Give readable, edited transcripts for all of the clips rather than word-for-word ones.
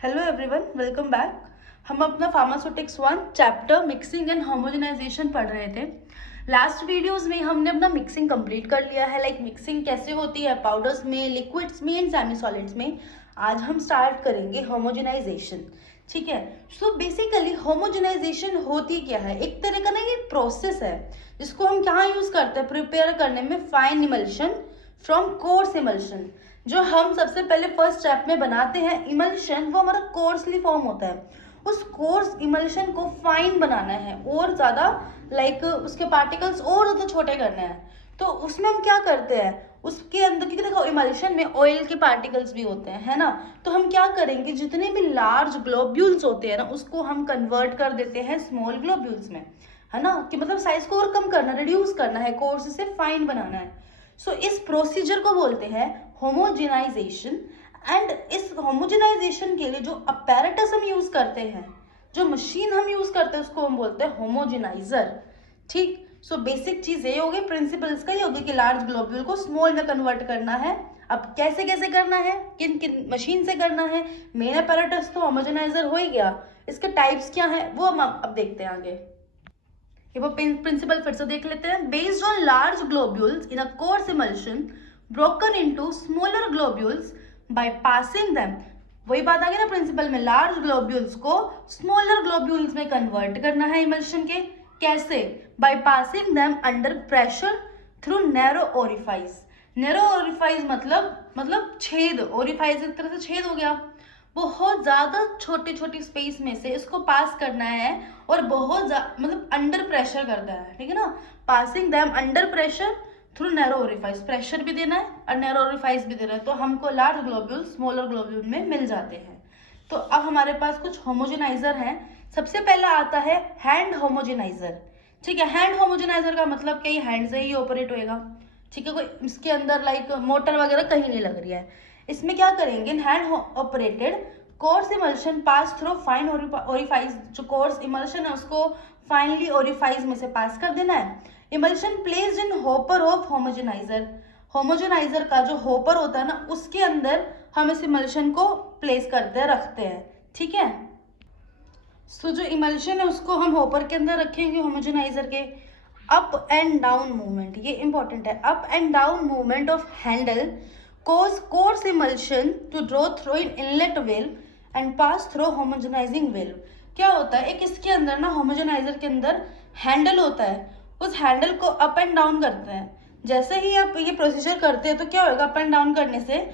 Hello everyone, welcome back. हम अपना pharmaceutics 1 chapter mixing and homogenization पढ़ रहे थे। लास्ट वीडियोस में हमने अपना मिक्सिंग कंप्लीट कर लिया है, लाइक मिक्सिंग कैसे होती है पाउडर्स में, लिक्विड्स में एंड सेमी सॉलिड्स में। आज हम स्टार्ट करेंगे होमोजेनाइजेशन। ठीक है, सो बेसिकली होमोजेनाइजेशन होती क्या है? एक तरह का ना ये प्रोसेस है जिसको हम कहाँ यूज करते हैं प्रिपेयर करने में, fine emulsion from course emulsion. जो हम सबसे पहले फर्स्ट स्टेप में बनाते हैं इमल्शन, वो हमारा कोर्सली फॉर्म होता है। उस कोर्स इमल्शन को फाइन बनाना है और ज़्यादा लाइक उसके पार्टिकल्स और ज़्यादा छोटे करने हैं। तो उसमें हम क्या करते हैं, उसके अंदर, क्योंकि देखो इमल्शन में ऑयल के पार्टिकल्स भी होते हैं, है ना। तो हम क्या करेंगे, जितने भी लार्ज ग्लोब्यूल्स होते हैं ना, उसको हम कन्वर्ट कर देते हैं स्मॉल ग्लोब्यूल्स में, है ना। कि मतलब साइज को और कम करना, रिड्यूस करना है, कोर्स से फाइन बनाना है। सो इस प्रोसीजर को बोलते हैं होमोजेनाइजेशन। एंड इस होमोजेनाइजेशन के लिए जो अपैरेटस हम यूज करते हैं, जो मशीन हम यूज करते हैं, उसको हम बोलते हैं होमोजेनाइजर। ठीक, सो बेसिक चीज ये होगी, प्रिंसिपल्स का ये होगी कि लार्ज ग्लोब्यूल को स्मॉल में कन्वर्ट करना है। अब कैसे कैसे करना है, किन किन मशीन से करना है, मेन अपैरेटस तो होमोजेनाइजर हो ही गया, इसके टाइप्स क्या है वो हम अब देखते हैं आगे। ये वो प्रिंसिपल फिर से देख लेते हैं। Based on large globules in a course emulsion broken into smaller globules by passing them. वही बात आ गई ना प्रिंसिपल में, लार्ज ग्लोब्यूल्स को स्मॉलर ग्लोब्यूल्स में कन्वर्ट करना है इमल्शन के। कैसे? By passing them under pressure through narrow orifice. Narrow orifice मतलब छेद, ओरिफाइस एक तरह से छेद हो गया। बहुत ज्यादा छोटी छोटी स्पेस में से इसको पास करना है और बहुत मतलब अंडर प्रेशर करना है, ठीक है ना। Passing them under pressure through narrow orifice, pressure भी देना है और नैरो ओरिफाइस भी देना है, तो हमको लार्ज ग्लोब्यूल स्मॉलर ग्लोब्यूल में मिल जाते हैं। तो अब हमारे पास कुछ होमोजेनाइजर हैं। सबसे पहला आता है हैंड होमोजेनाइजर। ठीक है, हैंड होमोजेनाइजर का मतलब कि हैंड से ही ऑपरेट होएगा। ठीक है, कोई इसके अंदर लाइक मोटर वगैरह कहीं नहीं लग रही है। इसमें क्या करेंगे, hand operated course emulsion pass through fine orifice. जो कोर्स इमल्शन है उसको फाइनली ओरिफाइस में से पास कर देना है। Emulsion placed in hopper of homogeniser. Homogeniser का जो होपर होता है ना, उसके अंदर हम इस इमल्शन को प्लेस करते हैं, रखते हैं। ठीक है, सो जो इमल्शन है उसको हम होपर के अंदर रखेंगे होमोजेनाइजर के। अप एंड डाउन मूवमेंट, ये इंपॉर्टेंट है, up and down movement of Henle cause coarse emulsion to draw through an inlet valve and pass through homogenizing valve। क्या होता है, एक इसके अंदर ना होमोजेनाइजर के अंदर हैंडल होता है, उस हैंडल को अप एंड डाउन करते हैं। जैसे ही आप ये प्रोसीजर करते हैं तो क्या होगा, अप एंड डाउन करने से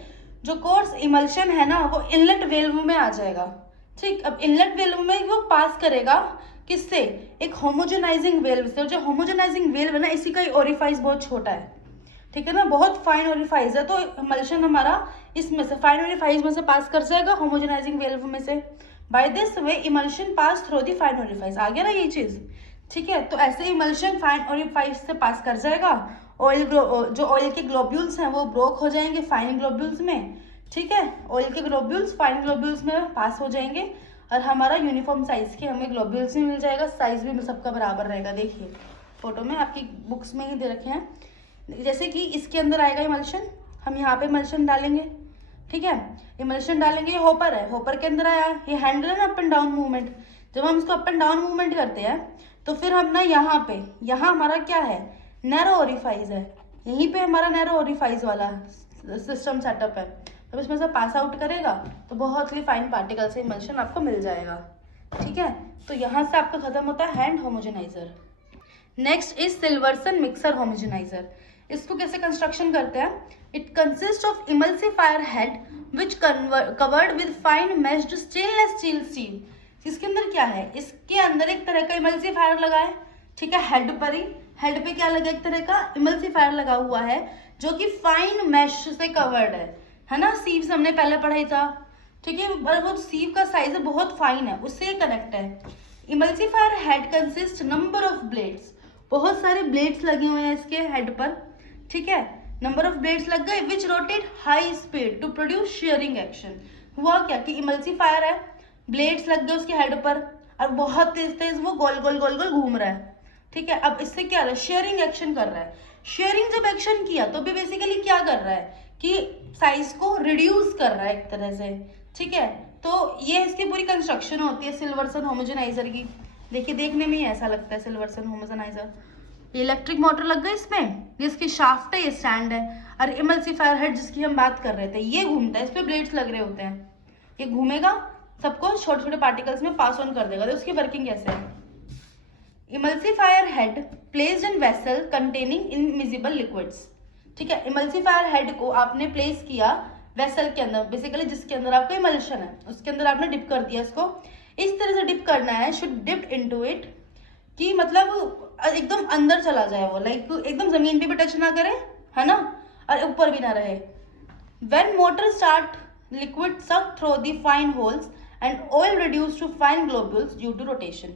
जो कोर्स इमल्शन है ना वो इनलेट वेल्व में आ जाएगा। ठीक, अब इनलेट वेल्व में वो पास करेगा किससे, एक होमोजेनाइजिंग वेल्व से। जो होमोजेनाइजिंग वेल्व है ना, इसी का ओरिफाइस बहुत छोटा है, ठीक है ना, बहुत फाइन ओरिफाइस है। तो इमल्शन हमारा इसमें से फाइन ओरिफाइस में से पास कर जाएगा होमोजेनाइजिंग वेल्व में से। By this way emulsion pass through the fine orifice. आ गया ना ये चीज। ठीक है, तो ऐसे इमल्शन फाइन ओरिफाइस से पास कर जाएगा। ऑयल जो ऑयल के ग्लोब्यूल्स हैं वो ब्रोक हो जाएंगे फाइन ग्लोब्यूल्स में। ठीक है, ऑयल के ग्लोब्यूल्स फाइन ग्लोब्यूल्स में पास हो जाएंगे और हमारा यूनिफॉर्म साइज के हमें ग्लोब्यूल्स भी मिल जाएगा, साइज भी सबका बराबर रहेगा। देखिए फोटो में आपकी बुक्स में ही दे रखे हैं। जैसे कि इसके अंदर आएगा इमल्शन, हम यहाँ पे इमल्शन डालेंगे। ठीक है, इमल्शन डालेंगे, ये होपर है, होपर के अंदर आया, ये हैंडल है ना अप एंड डाउन मूवमेंट। जब हम इसको अप एंड डाउन मूवमेंट करते हैं तो फिर हम ना यहाँ पे, यहाँ हमारा क्या है, नैरो ओरिफाइस है, यहीं पे हमारा नैरो ओरिफाइस वाला सिस्टम सेटअप है। जब इसमें से पास आउट करेगा तो बहुत ही फाइन पार्टिकल से इमल्शन आपको मिल जाएगा। ठीक है, तो यहाँ से आपका खत्म होता है hand homogeniser. Next is Silverson mixer homogeniser. इसको कैसे कंस्ट्रक्शन करते हैं, it consist of emulsifier head which covered with fine meshed stainless steel. इसके अंदर क्या है, इसके अंदर एक तरह का इमल्सिफायर लगा है। ठीक है, हेड पर ही, हेड पे क्या लगा, एक तरह का इमल्सिफायर लगा हुआ है जो कि फाइन मैश से कवर्ड है ना। सीव से हमने पहले पढ़ाई था। ठीक है, वो सीव का साइज है बहुत फाइन है, उससे कनेक्ट है। Emulsifier head consist number of blades, बहुत सारे ब्लेड्स लगे हुए हैं इसके हेड पर। ठीक है, नंबर ऑफ ब्लेड्स लग गए which rotate high speed to produce shearing action. हुआ क्या कि इमल्सिफायर है, ब्लेड्स लग गए उसके हेड पर और बहुत तेज तेज वो गोल गोल गोल गोल घूम रहा है। ठीक है, अब इससे क्या रहा है, शेयरिंग एक्शन कर रहा है। शेयरिंग जब एक्शन किया तो भी बेसिकली क्या कर रहा है कि साइज को रिड्यूस कर रहा है एक तरह से। ठीक है, तो ये इसकी पूरी कंस्ट्रक्शन होती है सिल्वर्सन होमोजेनाइजर की। देखिए देखने में ही ऐसा लगता है सिल्वर्सन होमोजेनाइजर। इलेक्ट्रिक मोटर लग गई इसमें, ये इसकी शाफ्ट है, ये स्टैंड है, और इमल्सिफायर हेड जिसकी हम बात कर रहे थे ये घूमता है, इस पे ब्लेड्स लग रहे होते हैं, ये घूमेगा, सबको छोटे छोटे पार्टिकल्स में पास ऑन कर देगा। तो उसकी वर्किंग कैसे है? Emulsifier head placed in vessel containing immiscible liquids. ठीक है, इमल्सिफायर हेड को आपने प्लेस किया वेसल के अंदर, बेसिकली जिसके अंदर आपका इमल्शन है उसके अंदर आपने डिप कर दिया इसको। इस तरह से डिप करना है, शुड डिप इनटू इट, कि मतलब एकदम अंदर चला जाए वो, लाइक एकदम जमीन पे भी टच ना करे, है ना, और ऊपर भी ना रहे। When motor start liquid suck through the fine holes and oil reduce to fine globules due to rotation.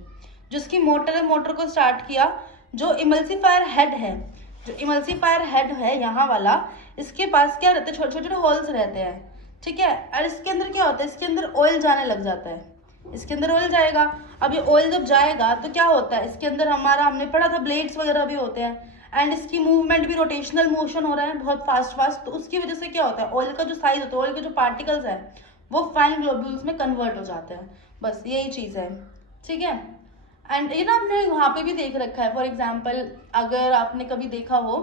जिसकी मोटर है, मोटर को स्टार्ट किया, जो इमल्सिफायर हेड है, जो इमल्सिफायर हेड है यहाँ वाला, इसके पास क्या रहते हैं, छोटे छोटे होल्स रहते हैं। ठीक है, और इसके अंदर क्या होता है, इसके अंदर ऑयल जाने लग जाता है, इसके अंदर ऑयल जाएगा। अब ये ऑयल जब जाएगा तो क्या होता है, इसके अंदर हमारा हमने पढ़ा था ब्लेड्स वगैरह भी होते हैं, एंड इसकी मूवमेंट भी रोटेशनल मोशन हो रहा है बहुत फास्ट। तो उसकी वजह से क्या होता है, ऑयल का जो साइज होता है, ऑयल के जो पार्टिकल्स है वो फाइन ग्लोब्यूल्स में कन्वर्ट हो जाते हैं। बस यही चीज़ है। ठीक है, एंड ये ना आपने वहाँ पे भी देख रखा है, फॉर एग्जाम्पल अगर आपने कभी देखा हो,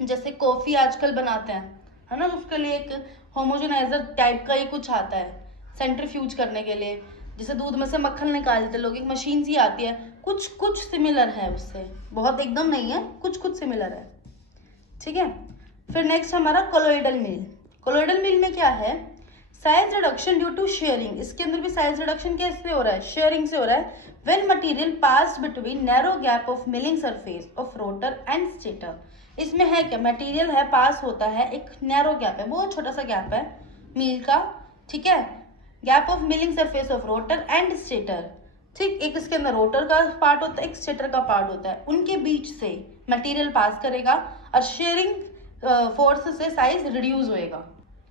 जैसे कॉफ़ी आजकल बनाते हैं, है ना, उसके लिए एक होमोजेनाइजर टाइप का ही कुछ आता है सेंट्रीफ्यूज करने के लिए, जैसे दूध में से मक्खन निकालते लोग, एक मशीन सी आती है, कुछ कुछ सिमिलर है उससे, बहुत एकदम नहीं है, कुछ कुछ सिमिलर है। ठीक है, फिर नेक्स्ट हमारा कोलोइडल मिल। कोलोइडल मिल में क्या है, size reduction due to shearing. इसके अंदर भी साइज रिडक्शन कैसे हो रहा है, शेयरिंग से हो रहा है। When material pass between narrow gap of milling surface of rotor and stator. इसमें है क्या, मटेरियल है, पास होता है, एक नैरो गैप है, बहुत छोटा सा गैप है मील का। ठीक है, gap of milling surface of rotor and stator. ठीक, एक इसके अंदर रोटर का पार्ट होता है, एक स्टेटर का पार्ट होता है, उनके बीच से मटेरियल पास करेगा और शेयरिंग फोर्स से साइज रिड्यूस होएगा।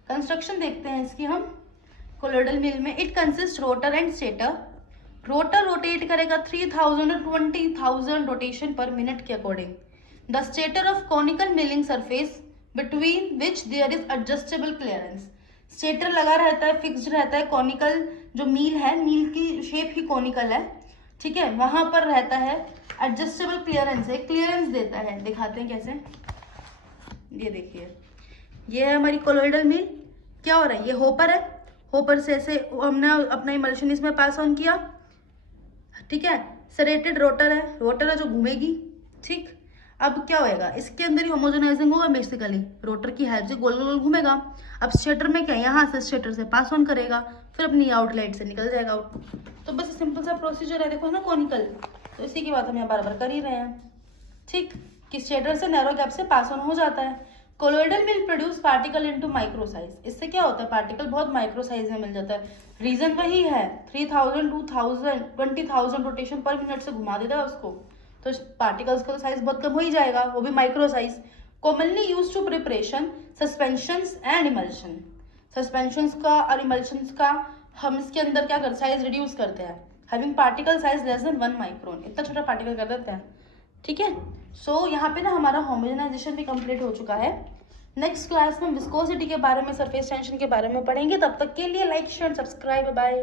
कंस्ट्रक्शन देखते हैं इसकी हम। कोलोइडल मिल में it consist rotor and stator. Rotor rotate करेगा 3000 और 20,000 रोटेशन पर मिनट के according. The stator of conical milling surface between which there is adjustable clearance. Stator लगा रहता है, फिक्स्ड रहता है, कॉनिकल जो मील है, मील की शेप ही कॉनिकल है। ठीक है, वहां पर रहता है एडजस्टेबल क्लियरेंस है, क्लियरेंस देता है। दिखाते हैं कैसे, ये देखिए, ये है हमारी कोलोइडल मिल। क्या हो रहा है, ये होपर है, होपर से ऐसे हमने अपना इमल्शन इसमें पास ऑन किया। ठीक है, सरेटेड रोटर है, रोटर है जो घूमेगी। ठीक, अब क्या होएगा, इसके अंदर ही होमोजेनाइजिंग होगा, बेसिकली रोटर की हेल्प से गोल गोल घूमेगा। अब स्टेटर में क्या, यहाँ से स्टेटर से पास ऑन करेगा, फिर अपनी आउटलेट से निकल जाएगा आउट। तो बस सिंपल सा प्रोसीजर है, देखो ना कॉनिकल, तो इसी की बात हम यहाँ बार बार कर ही रहे हैं। ठीक, कि स्टेटर से नैरो गैप से पास ऑन हो जाता है। Colloidal mill produce particle into micro size. इससे क्या होता है, पार्टिकल बहुत माइक्रो साइज में मिल जाता है। रीजन वही है, 3000 2000 20,000 रोटेशन पर मिनट से घुमा देता है उसको, तो पार्टिकल्स का तो साइज बहुत कम हो ही जाएगा, वो भी micro size. Commonly use to preparation suspensions and emulsion. Suspensions का और इमल्शंस का हम इसके अंदर क्या करते, साइज रिड्यूस करते हैं, having particle size less than 1 micron, इतना छोटा पार्टिकल कर देते हैं। ठीक है, सो यहाँ पे ना हमारा होमोजेनाइजेशन भी कंप्लीट हो चुका है। नेक्स्ट क्लास में विस्कोसिटी के बारे में, सरफेस टेंशन के बारे में पढ़ेंगे। तब तक के लिए लाइक शेयर सब्सक्राइब, बाय।